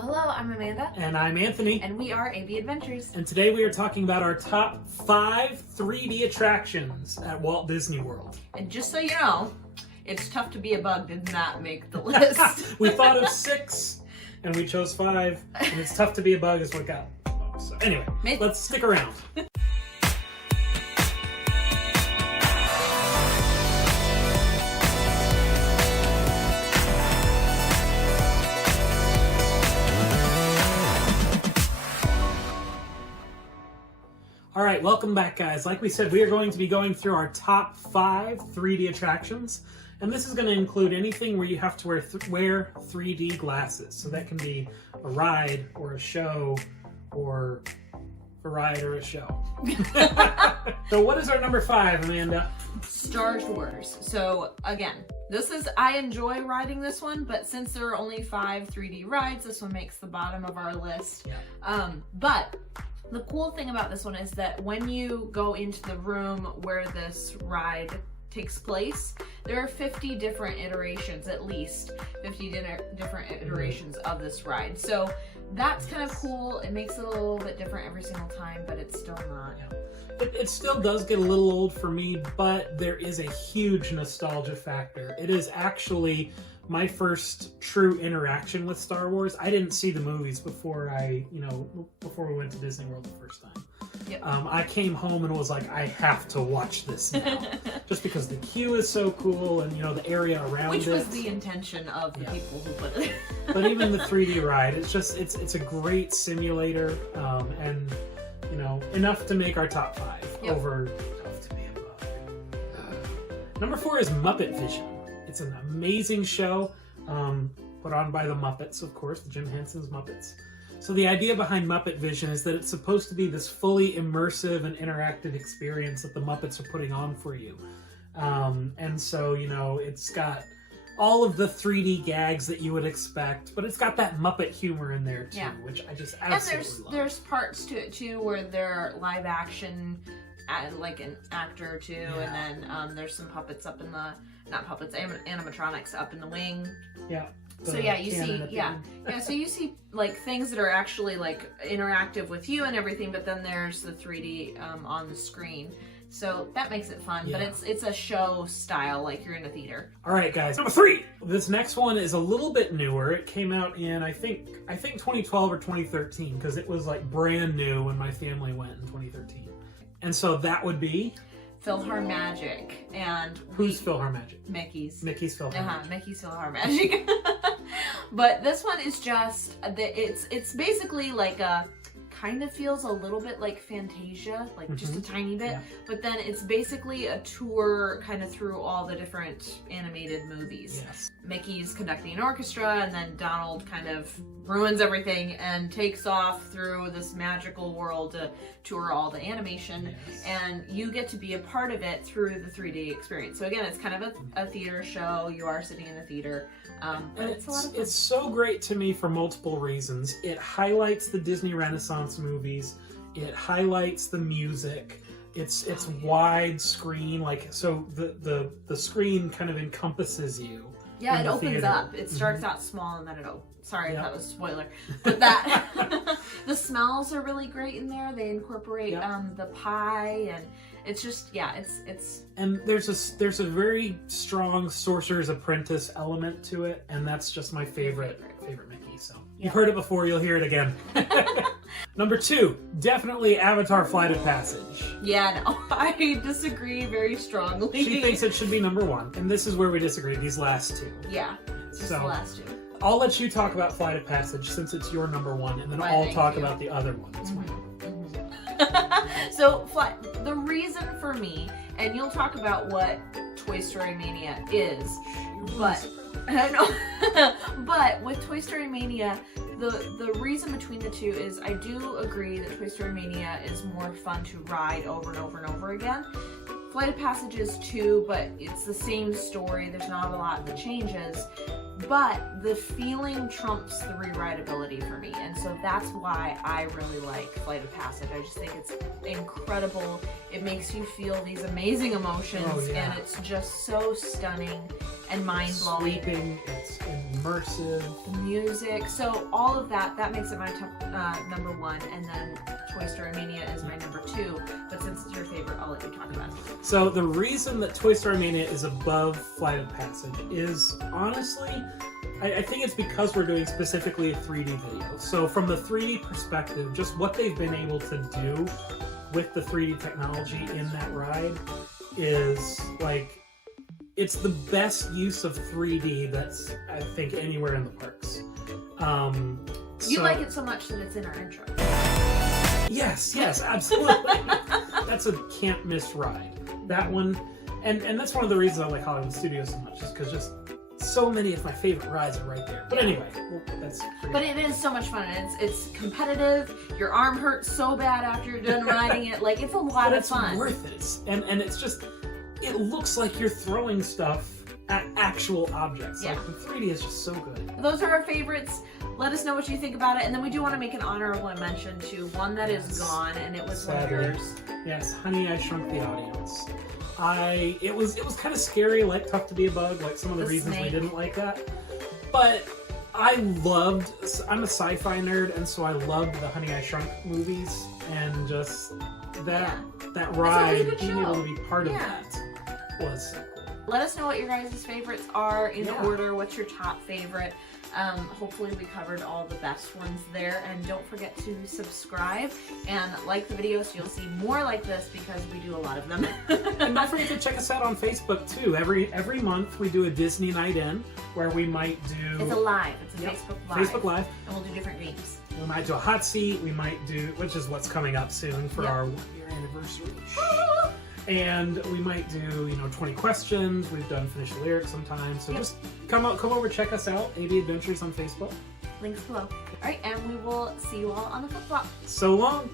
Hello, I'm Amanda. And I'm Anthony. And we are AB Adventures. And today we are talking about our top 5 3D attractions at Walt Disney World. And just so you know, It's Tough to Be a Bug did not make the list. We thought of 6, and we chose 5, and It's Tough to Be a Bug is what got. So anyway, let's stick around. All right, welcome back, guys. Like we said, we are going to be going through our top 5 3D attractions, and this is going to include anything where you have to wear 3D glasses. So that can be a ride or a show, or a ride or a show. So what is our number 5, Amanda? Star Tours. So again, I enjoy riding this one, but since there are only 5 3D rides, this one makes the bottom of our list. Yeah. But the cool thing about this one is that when you go into the room where this ride takes place, there are 50 different iterations, at least 50 different iterations of this ride. So that's kind of cool. It makes it a little bit different every single time, but it's still not. It still does get a little old for me, but there is a huge nostalgia factor. It is actually my first true interaction with Star Wars. I didn't see the movies before before we went to Disney World the first time. Yep. I came home and was like, I have to watch this now. Just because the queue is so cool and, the area around Which was the intention of the people who put it. But even the 3D ride, it's a great simulator, and, enough to make our top 5 over Tough to Be a Bug. Number 4 is Muppet Vision. It's an amazing show, put on by the Muppets, of course, the Jim Henson's Muppets. So the idea behind Muppet Vision is that it's supposed to be this fully immersive and interactive experience that the Muppets are putting on for you. And so, it's got all of the 3D gags that you would expect, but it's got that Muppet humor in there too, which I just absolutely love. There's parts to it too where they're live action, like an actor or two, and then there's some puppets up in the, not puppets, animatronics up in the wing. Yeah. So you see like things that are actually like interactive with you and everything, but then there's the 3D on the screen. So that makes it fun, but it's a show style, like you're in a theater. All right, guys. Number 3. This next one is a little bit newer. It came out in I think 2012 or 2013, because it was like brand new when my family went in 2013. And so that would be PhilharMagic. And who's PhilharMagic? Mickey's. Mickey's PhilharMagic. Mickey's PhilharMagic. But this one is just it's basically like a, kind of feels a little bit like Fantasia, like just a tiny bit, but then it's basically a tour kind of through all the different animated movies. Yes. Mickey's conducting an orchestra, and then Donald kind of ruins everything and takes off through this magical world to tour all the animation, and you get to be a part of it through the 3D experience. So again, it's kind of a theater show. You are sitting in a theater. But it's a lot of fun. It's so great to me for multiple reasons. It highlights the Disney Renaissance movies. It highlights the music. It's wide screen, like, so the screen kind of encompasses you. Yeah, it opens up. It starts out small and then it opens. Sorry, that was a spoiler. But that the smells are really great in there. They incorporate the pie, and it's just it's. And there's a very strong Sorcerer's Apprentice element to it, and that's just my favorite Mickey. So you've heard it before, you'll hear it again. Number 2, definitely Avatar: Flight of Passage. Yeah, no, I disagree very strongly. She thinks it should be number 1, and this is where we disagree. These last 2. Yeah, just the last 2. I'll let you talk about Flight of Passage since it's your number 1, and then I'll talk about the other ones. So, the reason for me, and you'll talk about what Toy Story Mania is, but I know, but with Toy Story Mania, the reason between the two is I do agree that Toy Story Mania is more fun to ride over and over and over again. Flight of Passage is too, but it's the same story. There's not a lot that changes. but the feeling trumps the rewritability for me, and so that's why I really like Flight of Passage. I just think it's incredible. It makes you feel these amazing emotions, and it's just so stunning and mind-blowing. Sweeping, it's immersive. The music, so all of that makes it my top number one, and then Toy Story Mania is my number two, but since it's your favorite, I'll let you talk about it. So the reason that Toy Story Mania is above Flight of Passage is, honestly, I think it's because we're doing specifically a 3D video. So from the 3D perspective, just what they've been able to do with the 3D technology in that ride is, like, it's the best use of 3D that's, I think, anywhere in the parks. You like it so much that it's in our intro. Yes, absolutely. That's a can't miss ride. That one, and that's one of the reasons I like Hollywood Studios so much, is because just so many of my favorite rides are right there. But anyway, that's pretty But it is so much fun. It's competitive. Your arm hurts so bad after you're done riding it. Like, it's a lot of fun. It's worth it. And it's just, it looks like you're throwing stuff at actual objects. Yeah. Like, the 3D is just so good. Those are our favorites. Let us know what you think about it. And then we do want to make an honorable mention to one that is gone, and it was one of Sadly. yours. Yes, Honey, I Shrunk the Audience. It was kind of scary, like Tough to Be a Bug, like some of the reasons we didn't like that. But I'm a sci-fi nerd, and so I loved the Honey, I Shrunk movies, and just that ride, being able to be part of that was so cool. Let us know what your guys' favorites are in order. What's your top favorite? Hopefully we covered all the best ones there, and don't forget to subscribe and like the video so you'll see more like this, because we do a lot of them. And don't forget to check us out on Facebook too. Every month we do a Disney Night In, where we might do... It's a live. It's a Facebook Live. And we'll do different games. We might do a hot seat. We might do, which is what's coming up soon for our 1-year anniversary. And we might do, 20 questions. We've done Finish the Lyrics sometimes. So just come over, check us out. AB Adventures on Facebook. Links below. All right, and we will see you all on the flip-flop. So long.